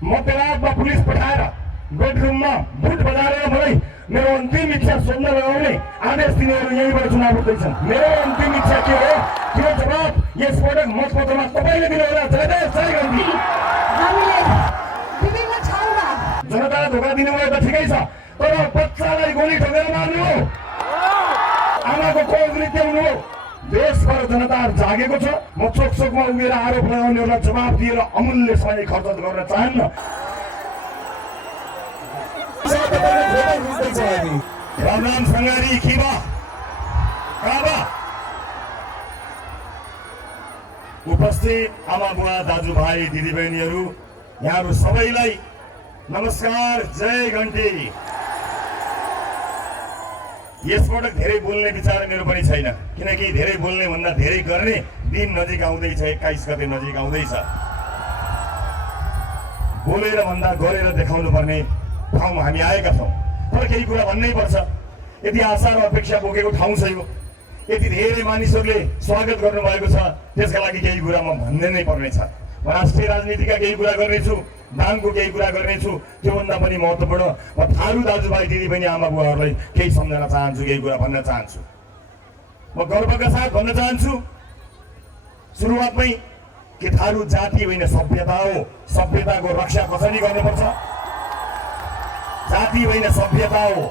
मध्यरातमा पुलिस पठाएर बेडरुममा बुट बजारेर मलाई मेरो अन्तिम इच्छा सोध्न लगाउने आदेश दिनेहरू यहीँबाट चुनाव उठ्दैछन्। मेरो अन्तिम इच्छा के हो त्यो जवाब यसपटक मतपत्रमा तपाईँले दिनुहोला। जय गान्धी। जनतालाई धोका दिनुभयो त ठिकै छ, तर बच्चालाई गोली ठोकेर मार्नु हो, आमाको कोख नृत्याउनु हो। देशभर जनताहरू जागेको छ। म चोकचोकमा उभिएर आरोप लगाउनेहरूलाई जवाब दिएर अमूल्य समय खर्च गर्न चाहन्न। राम सङ्गारी खिबा काबा उपस्थित आमा बुवा दाजुभाइ दिदीबहिनीहरू, यहाँहरू सबैलाई नमस्कार। जय घन्टी। यसपटक धेरै बोल्ने विचार मेरो पनि छैन, किनकि धेरै बोल्ने भन्दा धेरै गर्ने दिन नजिक आउँदैछ। 21 गते नजिक आउँदैछ। बोलेर भन्दा गरेर देखाउनु पर्ने ठाउँमा हामी आएका छौँ। तर केही कुरा भन्नै पर्छ। यति आशा र अपेक्षा बोकेको ठाउँ छ यो, यति धेरै मानिसहरूले स्वागत गर्नुभएको छ, त्यसका लागि केही कुरा म भन्नै नै पर्नेछ। म राष्ट्रिय राजनीतिका केही कुरा गर्नेछु, दाङको केही कुरा गर्नेछु। त्योभन्दा पनि महत्त्वपूर्ण म थारू दाजुभाइ दिदीबहिनी आमा बुवाहरूलाई केही सम्झन चाहन्छु, केही कुरा भन्न चाहन्छु। म गर्वका साथ भन्न चाहन्छु सुरुवातमै कि थारू जाति होइन सभ्यता हो। सभ्यताको रक्षा कसरी गर्नुपर्छ? जाति होइन सभ्यता हो,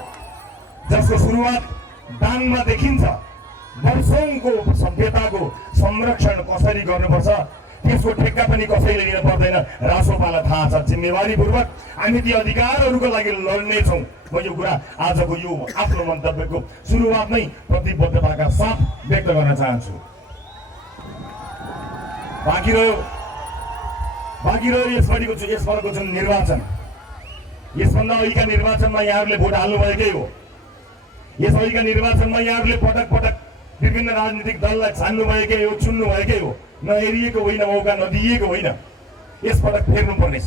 जसको सुरुवात दाङमा देखिन्छ। वर्षौंको सभ्यताको संरक्षण कसरी गर्नुपर्छ त्यसको ठेक्का पनि कसैले लिन पर्दैन। रासोपालाई थाहा छ। जिम्मेवारीपूर्वक हामी ती अधिकारहरूको लागि लड्नेछौँ। म यो कुरा आजको यो आफ्नो मन्तव्यको सुरुवातमै प्रतिबद्धताका साथ व्यक्त गर्न चाहन्छु। बाँकी रह्यो यसपल्टको जुन निर्वाचन, यसभन्दा अघिका निर्वाचनमा यहाँहरूले भोट हाल्नुभएकै हो। यस अघिका निर्वाचनमा यहाँहरूले पटक पटक विभिन्न राजनीतिक दललाई छान्नुभएकै हो, चुन्नुभएकै हो। नहेरिएको होइन, मौका नदिएको होइन। यसपटक फेर्नुपर्नेछ।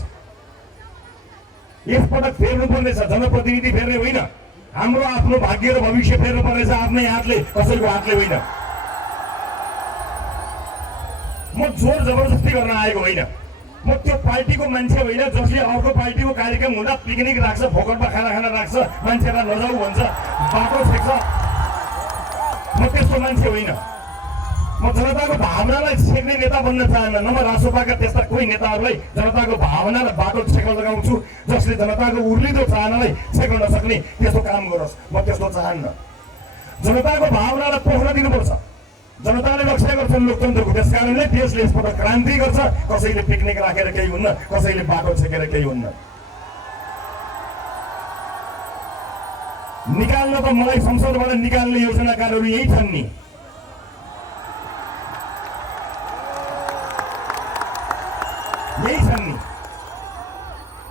जनप्रतिनिधि फेर्ने होइन, हाम्रो आफ्नो भाग्य र भविष्य फेर्नुपर्नेछ आफ्नै हातले, कसैको हातले होइन। म जोर जबरजस्ती गर्न आएको होइन। म त्यो पार्टीको मान्छे होइन जसले अर्को पार्टीको कार्यक्रम हुँदा पिकनिक राख्छ, फोकटमा खाना राख्छ, मान्छेलाई नजाऊ भन्छ, बाटो छेक्छ। म त्यस्तो मान्छे होइन। म जनताको भावनालाई छेक्ने नेता बन्न चाहन्न। न म रासोपाका त्यस्ता कोही नेताहरूलाई जनताको भावना र बाटो छेक्न लगाउँछु जसले जनताको उर्लिदो चाहनालाई छेक्न नसक्ने त्यस्तो काम गरोस्। म त्यस्तो चाहन्न। जनताको भावनालाई पोख्न दिनुपर्छ। जनताले रक्षा गर्छन् लोकतन्त्रको। त्यसकारणले देशले यसपटक क्रान्ति गर्छ। कसैले पिकनिक राखेर केही हुन्न, कसैले बाटो छेकेर केही हुन्न। निकाल्न त मलाई संसदबाट निकाल्ने योजनाकारहरू यही छन् नि।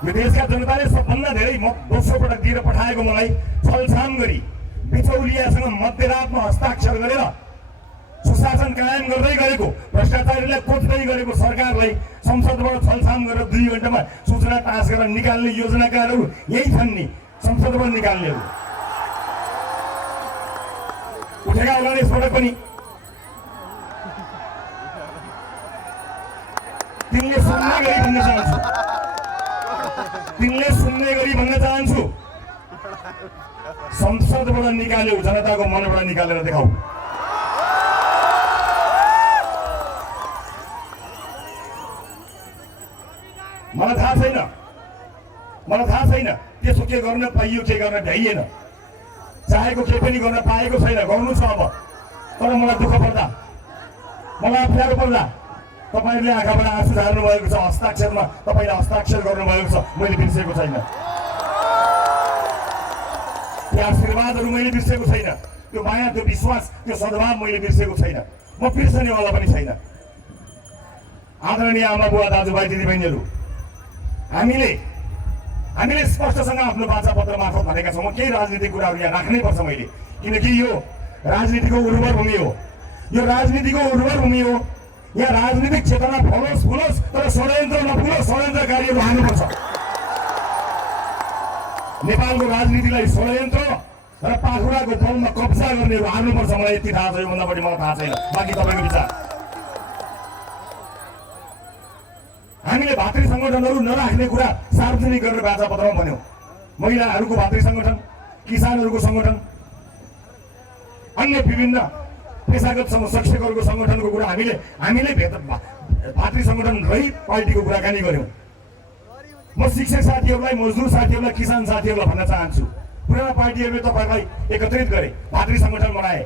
यो देशका जनताले सबभन्दा धेरै मत दोस्रो पटक दिएर पठाएको मलाई छलछाम गरी बिचौलियासँग मध्यरातमा हस्ताक्षर गरेर सुशासन कायम गर्दै गरेको, भ्रष्टाचारीलाई कोच्दै गरेको सरकारलाई संसदबाट छलछाम गरेर 2 घण्टामा सूचना टाँस गरेर निकाल्ने योजनाकारहरू यही छन् नि। संसदबाट निकाल्नेहरू उठेका होला यसपटक पनि। तिनले सुन्ने गरी भन्न चाहन्छु संसदबाट निकाल्यो, जनताको मनबाट निकालेर देखाऊ। मलाई थाहा छैन त्यसो के गर्न पाइयो, के गर्न भ्याइएन। चाहेको के पनि गर्न पाएको छैन, गर्नु छ अब। तर मलाई दुःख पर्दा, मलाई अप्ठ्यारो पर्दा तपाईहरुले आँखाबाट आँसु झार्नु भएको छ। हस्ताक्षरमा तपाईले हस्ताक्षर गर्नुभएको छ, मैले बिर्सेको छैन। त्यो आशीर्वादहरू मैले बिर्सेको छैन। त्यो माया, त्यो विश्वास, त्यो सद्भाव मैले बिर्सेको छैन। म बिर्सनेवाला पनि छैन। आदरणीय आमा बुवा दाजुभाइ दिदीबहिनीहरू, हामीले स्पष्टसँग आफ्नो वाचा पत्र मार्फत भनेका छौँ। केही राजनीतिक कुराहरू यहाँ राख्नै पर्छ मैले, किनकि यो राजनीतिको उर्वर भूमि हो। यो राजनीतिको उर्वर भूमि हो। यहाँ राजनीतिक चेतना फुलोस्, तर षड्यन्त्र नफुलोस्। षड्यन्त्रकारीहरू हाल्नुपर्छ। नेपालको राजनीतिलाई षड्यन्त्र र पाखुराको बलमा कब्जा गर्नेहरू हाल्नुपर्छ। मलाई यति थाहा छ, योभन्दा बढी मलाई थाहा छैन। बाँकी तपाईँको विचार। हामीले भातृ सङ्गठनहरू नराख्ने कुरा सार्वजनिक गरेर बाचापत्रमा भन्यौँ। महिलाहरूको भातृ सङ्गठन, किसानहरूको सङ्गठन, अन्य विभिन्न पेसागत शिक्षकहरूको सङ्गठनको कुरा हामीले भातृ सङ्गठन रहित पार्टीको कुराकानी गऱ्यौँ। म शिक्षक साथीहरूलाई, मजदुर साथीहरूलाई, किसान साथीहरूलाई भन्न चाहन्छु, पुराना पार्टीहरूले तपाईँहरूलाई एकत्रित गरे, भातृ सङ्गठन बनाए।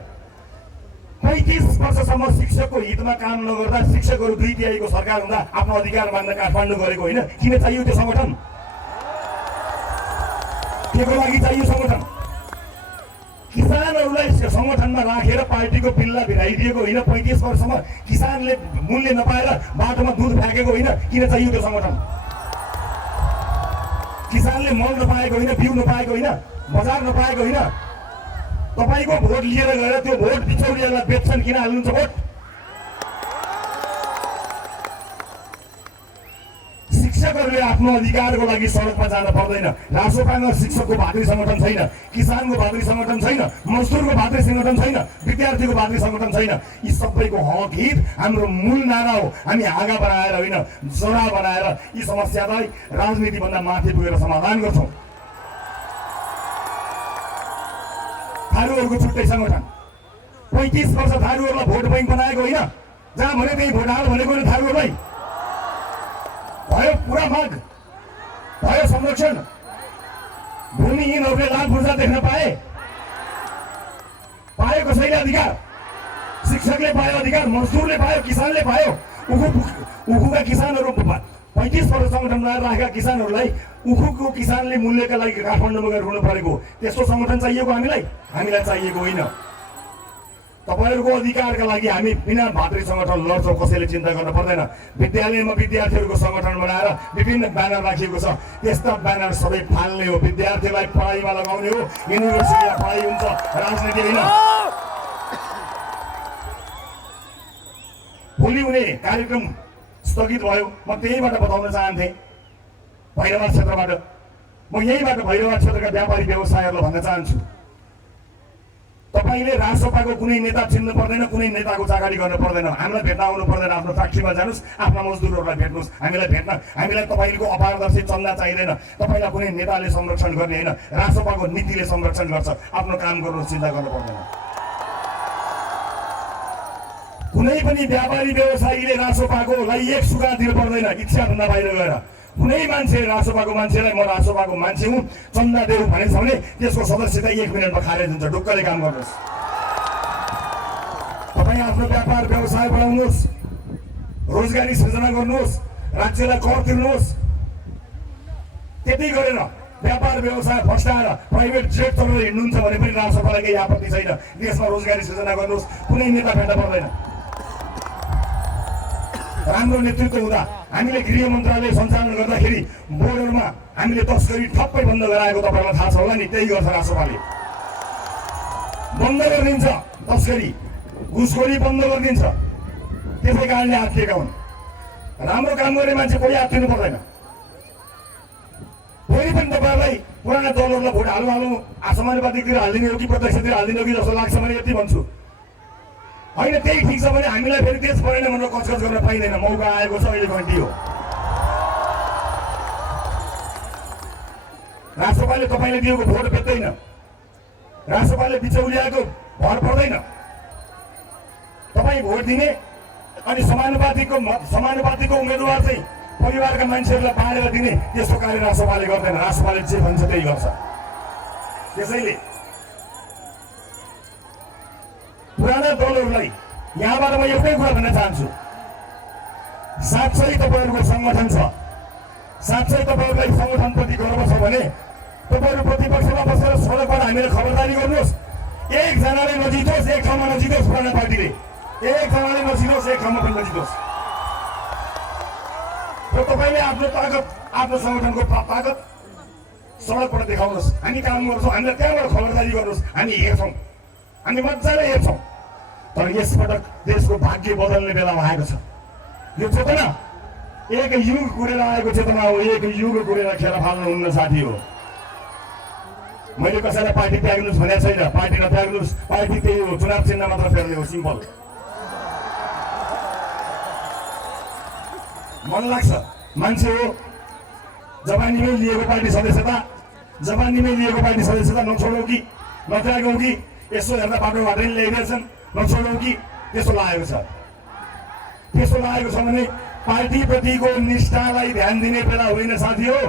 35 वर्षसम्म शिक्षकको हितमा काम नगर्दा शिक्षकहरू 2/3 सरकार हुँदा आफ्नो अधिकार माग्न काठमाडौँ गरेको होइन। किन चाहियो त्यो सङ्गठन? केको लागि चाहियो सङ्गठन? किसानहरूलाई सङ्गठनमा राखेर पार्टीको पिल्ला भिराइदिएको होइन। 35 वर्षसम्म किसानले मूल्य नपाएर बाटोमा दुध फ्याँकेको होइन। किन चाहियो त्यो सङ्गठन? किसानले मल नपाएको होइन, बिउ नपाएको होइन, बजार नपाएको होइन। तपाईँको भोट लिएर गएर त्यो भोट बिचौलियालाई बेच्छन्। किन हाल्नुहुन्छ भोट? शिक्षकहरूले आफ्नो अधिकारको लागि सडकमा जान पर्दैन। रासोपामा शिक्षकको भातृ सङ्गठन छैन, किसानको भातृ सङ्गठन छैन, मजदुरको भातृ सङ्गठन छैन, विद्यार्थीको भातृ सङ्गठन छैन। यी सबैको हक हित हाम्रो मूल नारा हो। हामी हाँगा बनाएर होइन, जरा बनाएर यी समस्यालाई राजनीतिभन्दा माथि पुगेर समाधान गर्छौँ। थारूहरूको छुट्टै सङ्गठन, 35 वर्ष थारूहरूलाई भोट ब्याङ्क बनाएको होइन। जहाँ भने त्यही भोट हाल भनेको होइन। थारूहरूलाई भयो पुरा माग, भयो संरक्षण, भूमिहीनहरूले लाल पूर्जा देख्न पाए कसैले अधिकार? शिक्षकले पायो अधिकार, मजदुरले पायो, किसानले पायो। उखुका किसानहरू 35 वर्ष सङ्गठनमा राखेका किसानहरूलाई उखुको किसानले मूल्यका लागि काठमाडौँमा गएर रुनु परेको, त्यस्तो सङ्गठन चाहिएको हामीलाई चाहिएको होइन। तपाईँहरूको अधिकारका लागि हामी बिना भातृ सङ्गठन लड्छौँ, कसैले चिन्ता गर्न पर्दैन। विद्यालयमा विद्यार्थीहरूको सङ्गठन बनाएर विभिन्न ब्यानर राखिएको छ, त्यस्ता ब्यानर सबै फाल्ने हो। विद्यार्थीलाई पढाइमा लगाउने हो। युनिभर्सिटीमा पढाइ हुन्छ, राजनीति होइन। भोलि हुने कार्यक्रम स्थगित भयो। म त्यहीबाट बताउन चाहन्थेँ, भैरवाद क्षेत्रबाट। म यहीँबाट भैरवाद क्षेत्रका व्यापारी व्यवसायहरूलाई भन्न चाहन्छु, तपाईँले रासोपाको कुनै नेता चिन्नु पर्दैन, कुनै नेताको चाकरी गर्नु पर्दैन। हामीलाई भेट्न आउनु पर्दैन। आफ्नो फ्याक्ट्रीमा जानुहोस्, आफ्ना मजदुरहरूलाई भेट्नुहोस्। हामीलाई तपाईँको अपारदर्शी चन्दा चाहिँदैन। तपाईँलाई कुनै नेताले संरक्षण गर्ने होइन, रासोपाको नीतिले संरक्षण गर्छ। आफ्नो काम गर्नुहोस्, चिन्ता गर्नु पर्दैन। कुनै पनि व्यापारी व्यवसायीले रासोपाकोलाई एक सुगा दिनु पर्दैन इच्छाभन्दा बाहिर गएर। कुनै मान्छे रासोपाको मान्छेलाई म रासोपाको मान्छे हुँ चन्दा देऊ भनेछ भने त्यसको सदस्यता 1 मिनटमा खारेज हुन्छ। ढुक्कले काम गर्नुहोस्। तपाईँ आफ्नो व्यापार व्यवसाय बढाउनुहोस्, रोजगारी सृजना गर्नुहोस्, राज्यलाई कर तिर्नुहोस्। त्यति गरेर व्यापार व्यवसाय फस्टाएर प्राइभेट जेट चलेर हिँड्नुहुन्छ भने पनि रासोपालाई केही आपत्ति छैन। देशमा रोजगारी सृजना गर्नुहोस्, कुनै नेता भेट्न पर्दैन। राम्रो नेतृत्व हुँदा हामीले गृह मन्त्रालय सञ्चालन गर्दाखेरि बोर्डरमा हामीले तस्करी ठप्पै बन्द गराएको तपाईँलाई थाहा छ होला नि। त्यही गर्छ रासोपाले, बन्द गरिदिन्छ तस्करी, घुसखोरी बन्द गरिदिन्छ। त्यसै कारणले आत्तिएका हुन्। राम्रो काम गर्ने मान्छे कोही आत्तिनु पर्दैन। फेरि पनि तपाईँहरूलाई पुराना दलहरूलाई भोट हाल्नु समानुपातिकतिर हालिदिने हो कि प्रत्यक्षतिर हालिदिने हो कि जस्तो लाग्छ भने यति भन्छु, होइन त्यही ठिक छ भने हामीलाई फेरि देश परेन भनेर कचकच गर्न पाइँदैन। मौका आएको छ, अहिले घन्टी हो। रासोपाले तपाईँले दिएको भोट बेच्दैन, रासोपाले बिचौलियाको भर पर्दैन। तपाईँ भोट दिने अनि समानुपातिकको उम्मेदवार चाहिँ परिवारका मान्छेहरूलाई बाँडेर दिने, त्यस्तो कार्य रासोपाले गर्दैन। रासोपाले जे भन्छ त्यही गर्छ। त्यसैले पुराना दलहरूलाई यहाँबाट म एउटै कुरा भन्न चाहन्छु, साँच्चै तपाईँहरूको सङ्गठन छ, साँच्चै तपाईँहरूलाई सङ्गठनप्रति गर्व छ भने तपाईँहरू प्रतिपक्षमा बसेर सडकबाट हामीले खबरदारी गर्नुहोस्। एकजनाले नजितोस्, एक ठाउँमा नजितोस्। पुराना पार्टीले एकजनाले नजितोस्, एक ठाउँमा पनि नजितोस्। र तपाईँले आफ्नो ताकत, आफ्नो सङ्गठनको ताकत सडकबाट देखाउनुहोस्। हामी काम गर्छौँ, हामीलाई त्यहाँबाट खबरदारी गर्नुहोस्। हामी हेर्छौँ, हामी मजाले हेर्छौँ। तर यसपटक देशको भाग्य बदल्ने बेलामा आएको छ। यो चेतना एक युग कुरेर आएको चेतना हो। एक युग कुरेर खेर फाल्नुहुन्न साथी हो। मैले कसैलाई पार्टी त्याग्नुहोस् भनेको छैन। पार्टी नत्याग्नुहोस्, पार्टी त्यही हो, चुनाव चिन्ह मात्र फेर्ने हो, सिम्पल। मन लाग्छ मान्छे हो, जवानीमै लिएको पार्टी सदस्यता नछोडौँ कि नत्यागौँ कि यसो हेर्दा बाटोबाट नि ल्याइरहेछन् नछोडौँ कि त्यस्तो लागेको छ भने पार्टीप्रतिको निष्ठालाई ध्यान दिने बेला होइन साथी हो।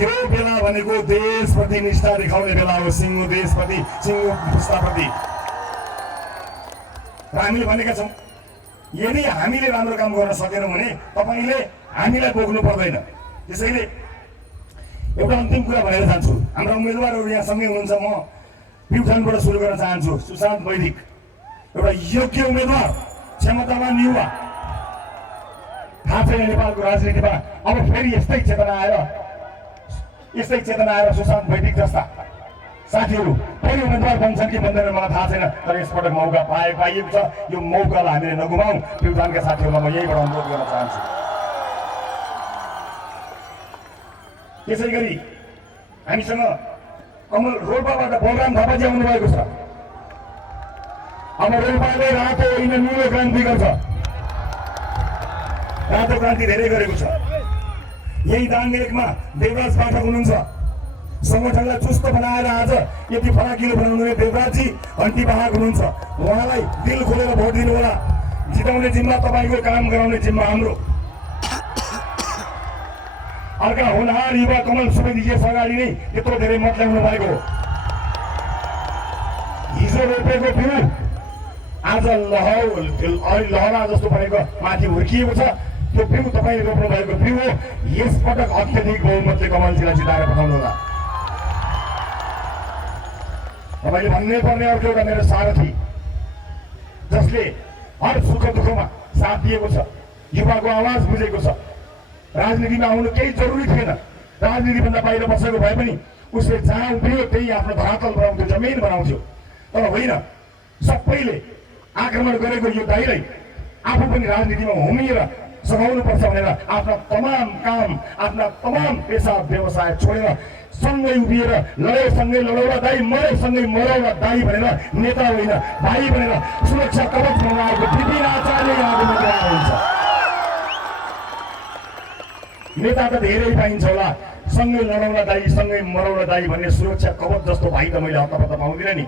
यो बेला भनेको देशप्रति निष्ठा देखाउने बेला हो, सिङ्गो देशप्रति, सिङ्गो पुस्ताप्रति। र हामीले भनेका छौँ यदि हामीले राम्रो काम गर्न सकेनौँ भने तपाईँले हामीलाई बोक्नु पर्दैन। त्यसैले एउटा अन्तिम कुरा भनेर जान्छु, हाम्रा उम्मेदवारहरू यहाँ सँगै हुनुहुन्छ। म प्युठानबाट सुरु गर्न चाहन्छु। सुशान्त वैदिक एउटा योग्य उम्मेदवार, क्षमतावान युवा। थाहा छैन नेपालको राजनीतिमा अब फेरि यस्तै चेतना आएर सुशान्त वैदिक जस्ता साथीहरू फेरि उम्मेदवार बन्छन् कि बन्दैनन् मलाई थाहा छैन। तर यसपटक मौका पाइएको छ, यो मौकालाई हामीले नगुमाउँ। प्युठानका साथीहरूलाई म यहीबाट अनुरोध गर्न चाहन्छु। त्यसै गरी हामीसँग कमल रोल्पाबाट बलराम थापाजी आउनु भएको छ। अब रोल्पाले रातो होइन नीलो क्रान्ति गर्छ। रातो क्रान्ति धेरै गरेको छ। यही दाङ एकमा देवराज पाठक हुनुहुन्छ। संगठनलाई चुस्त बनाएर आज यति फराकिलो बनाउनु देवराजजी घन्टी बाहक हुनुहुन्छ। उहाँलाई दिल खोलेर भोट दिनु होला। जिताउने जिम्मा तपाईँको, काम गराउने जिम्मा हाम्रो। अर्का होनहार युवा कमल सुवेदी यस अगाडि नै यत्रो धेरै मत ल्याउनु भएको हो। हिजो रोपेको बिउ आज लहरा जस्तो भनेको माथि हुर्किएको छ। त्यो बिउ तपाईँले रोप्नु भएको बिउ हो। यसपटक अत्यधिक बहुमतले कमलजीलाई जिताएर पठाउनु होला। तपाईँले भन्नै पर्ने अर्को एउटा मेरो सारथी, जसले हर सुख दुःखमा साथ दिएको छ, युवाको आवाज बुझेको छ। राजनीतिमा आउनु केही जरुरी थिएन। राजनीतिभन्दा बाहिर बसेको भए पनि उसले जहाँ उभियो त्यही आफ्नो धरातल बनाउँथ्यो, जमिन बनाउँथ्यो। तर होइन, सबैले आक्रमण गरेको यो दाइलाई आफू पनि राजनीतिमा होमिएर सघाउनुपर्छ भनेर आफ्ना तमाम काम, आफ्ना तमाम पेसा व्यवसाय छोडेर सँगै उभिएर लडे सँगै लडौला दाई, मरे सँगै मरौला दाई भनेर नेता होइन भाइ भनेर सुरक्षा कवच बनाएको विपिन आचार्य यहाँको नेता हुन्छ। नेता त धेरै पाइन्छ होला, सँगै लडौला दाई, सँगै मरौला दाई भन्ने सुरक्षा कवच जस्तो भाइ त मैले हत्तापत्ता पाउँदिनँ नि।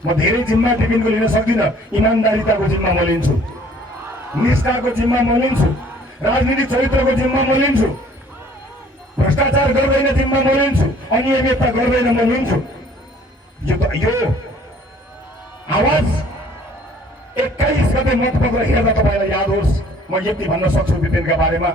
म धेरै जिम्मा टिफिनको लिन सक्दिनँ। इमान्दारिताको जिम्मा म लिन्छु, निष्ठाको जिम्मा म लिन्छु, राजनीतिक चरित्रको जिम्मा म लिन्छु, भ्रष्टाचार गर्दैन जिम्मा म लिन्छु, अनियमितता गर्दैन म लिन्छु। यो आवाज 21 गते मतपत्र हेर्दा तपाईँलाई याद होस्। म यति भन्न सक्छु विपिनका बारेमा।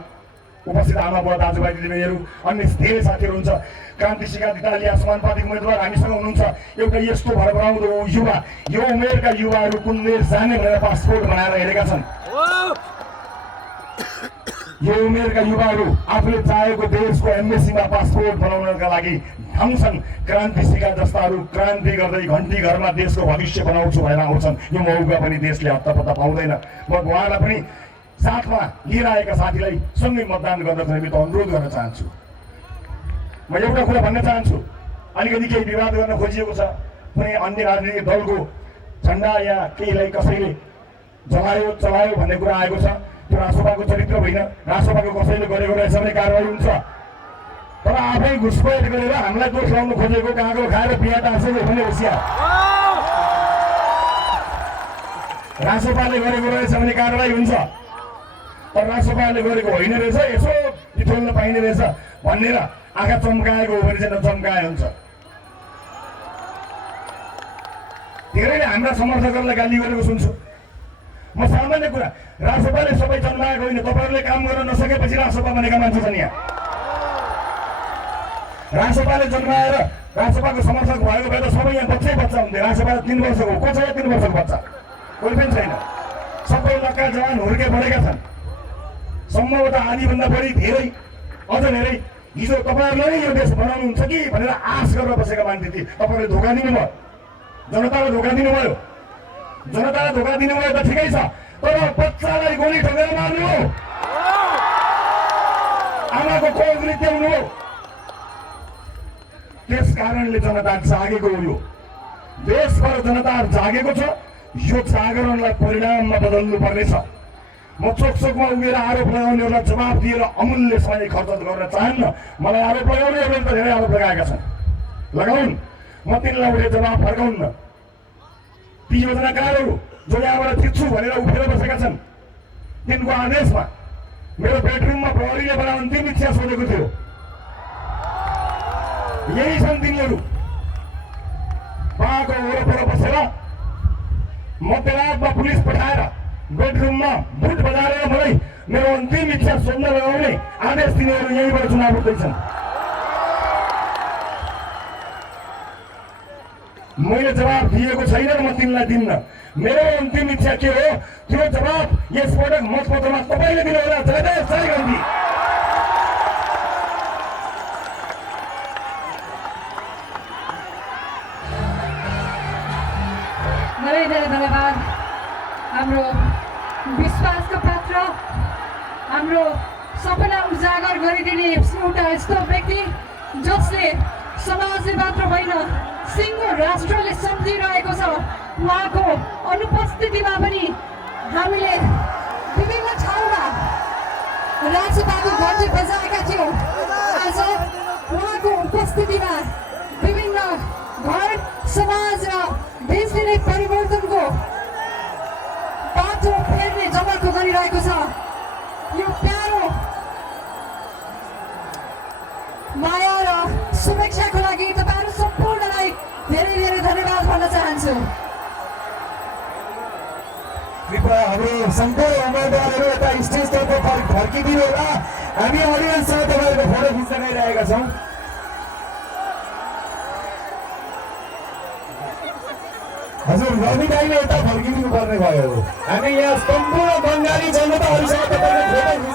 उपस्थित आमा बुवा दाजुभाइ दिदीबहिनीहरू, अन्य धेरै साथीहरू हुन्छ। क्रान्ति सिकाती दालिया समानुपातिक उम्मेदवार हामीसँग हुनुहुन्छ। एउटा यस्तो भरभराउँदो युवा, यो उमेरका युवाहरू कुन देश जाने भनेर पासपोर्ट बनाएर हिँडेका छन्। यो उमेरका युवाहरू आफूले चाहेको देशको एम्बेसीमा पासपोर्ट बनाउनका लागि आउँछन्। क्रान्ति सिका जस्ताहरू क्रान्ति गर्दै घन्टी घरमा देशको भविष्य बनाउँछु भनेर आउँछन्। यो मौका पनि देशले हत्तापत्ता पाउँदैन। म उहाँलाई पनि साथमा लिएर आएका साथीलाई सँगै मतदान गर्दछ हामी त अनुरोध गर्न चाहन्छु। म एउटा कुरा भन्न चाहन्छु, अलिकति केही विवाद गर्न खोजिएको छ। कुनै अन्य राजनीतिक दलको झन्डा या केहीलाई कसैले जलायो चलायो भन्ने कुरा आएको छ। त्यो रासोपाको चरित्र होइन। रासोपाको कसैले गरेको रहेछ भने कारवाही हुन्छ। तर आफै घुसपैठ गरेर हामीलाई दोष लाउनु खोजेको, काँगो खाएर बिहा टाँसेको भने होसियार। रासोपाले गरेको रहेछ भने कारवाही हुन्छ। तर रासोपाले गरेको होइन रहेछ, यसो पिठोल्न पाइने रहेछ भनेर आँखा चम्काएको हो भने चाहिँ नचम्काए हुन्छ। धेरैले हाम्रा समर्थकहरूलाई गाली गरेको सुन्छु। म सामान्य कुरा, रासोपाले सबै जन्माएको होइन। तपाईँहरूले काम गर्न नसकेपछि रासोपा भनेका मान्छे छन् यहाँ। रासोपाले जन्माएर रासोपाको समर्थक भएको भए त सबै यहाँ बच्चै बच्चा हुन्थे। रासोपा 3 वर्षको को छ? 3 वर्षको बच्चा कोही पनि छैन। सबै लक्का जवान हुर्के बढेका छन्। सम्भवतः आधीभन्दा बढी धेरै, अझ धेरै हिजो तपाईँहरूले नै यो देश बनाउनुहुन्छ कि भनेर आश गरेर बसेका मान्छे थिए। तपाईँहरूले धोका दिनुभयो, जनतालाई धोका दिनुभयो। जनतालाई धोका दिनुभयो त ठिकै छ, तर बच्चालाई गोली ठोकेर मार्नु हो, आमाको कोख रित्याउनु हो। त्यस कारणले जनता जागेको हो। यो देशभर जनता जागेको छ। यो जागरणलाई परिणाममा बदल्नु पर्नेछ। म चोकचोकमा उभिएर आरोप लगाउनेहरूलाई जवाब दिएर अमूल्य समय खर्च गर्न चाहन्न। मलाई आरोप लगाउनेहरूले त धेरै आरोप लगाएका छन्, लगाउन्, म तिनलाई उठे जवाब फर्काउन्न। ती योजनाकारहरू जो यहाँबाट जित्छु भनेर उभिएर बसेका छन्, तिनको आदेशमा मेरो बेडरुममा प्रहरीले मलाई अन्तिम इच्छा सोधेको थियो। यही छन् तिनीहरू। बाको वरपर बसेर मध्यरातमा पुलिस पठाएर बेडरुममा बुट बजारेर मलाई मेरो अन्तिम इच्छा सोध्न लगाउने आदेश तिनीहरू यहीँबाट चुनाव उठ्दैछन्। मैले जवाब दिएको छैन र म तिनलाई दिन्न। मेरो अन्तिम इच्छा के हो त्यो जवाब यसपटक मतपत्रमा तपाईँले दिनुहोला। जय देश जय गान्धी। धेरै धेरै धन्यवाद। हाम्रो विश्वासको पात्र, हाम्रो सपना उजागर गरिदिने एउटा यस्तो व्यक्ति जसले समाजले मात्र होइन सिङ्गो राष्ट्रले सम्झिरहेको छ। उहाँको अनुपस्थितिमा पनि हामीले विभिन्न ठाउँमा राजसभाको घन्टी बजाएका थियौँ। आज उहाँको उपस्थितिमा विभिन्न घर समाज र देशले नै परिवर्तनको बाटो फेर्ने जमर्को गरिरहेको छ। यो प्यारो माया र शुभेच्छाको लागि तपाईँहरू सम्पूर्णलाई धेरै धेरै धन्यवाद भन्न चाहन्छु। कृपया हाम्रो सम्पूर्ण उम्मेदवारहरू यता स्टेजतर्फ फर्किदिनु होला। हामी अडियन्ससँग तपाईँहरूको फोटो खिच्न गइरहेका छौँ। हजुर रवि दाइले यता फर्किदिनु पर्ने भयो। हामी यहाँ सम्पूर्ण बङ्गाली जनताहरूसँग तपाईँको फोटो